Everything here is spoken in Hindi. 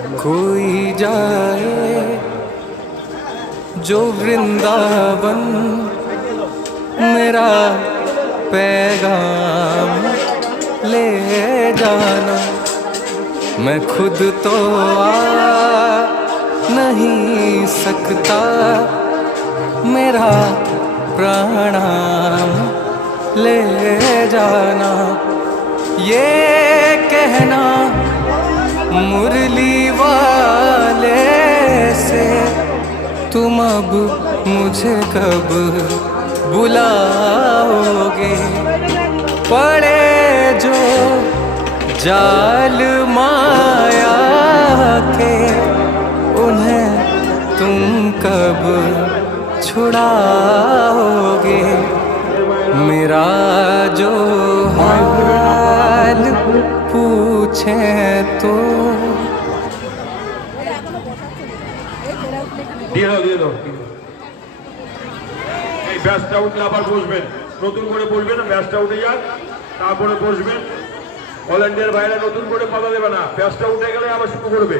कोई जाए जो वृंदावन, मेरा पैगाम ले जाना। मैं खुद तो आ नहीं सकता, मेरा प्रणाम ले जाना। ये कहना मुरली वाले से, तुम अब मुझे कब बुलाओगे। पड़े जो जाल माया के, उन्हें तुम कब छुड़ाओगे। मेरा जो हाल पूछे तो দিয়ে দাও। এই ব্যাচটা উঠলে আবার বসবেন, নতুন করে বসবেন না, ব্যাচটা উঠে যাক তারপরে বসবেন। অল ইন্ডিয়ার বাইরে নতুন করে পাতা দেবে না, ব্যাচটা উঠে গেলে আবার শুরু করবে।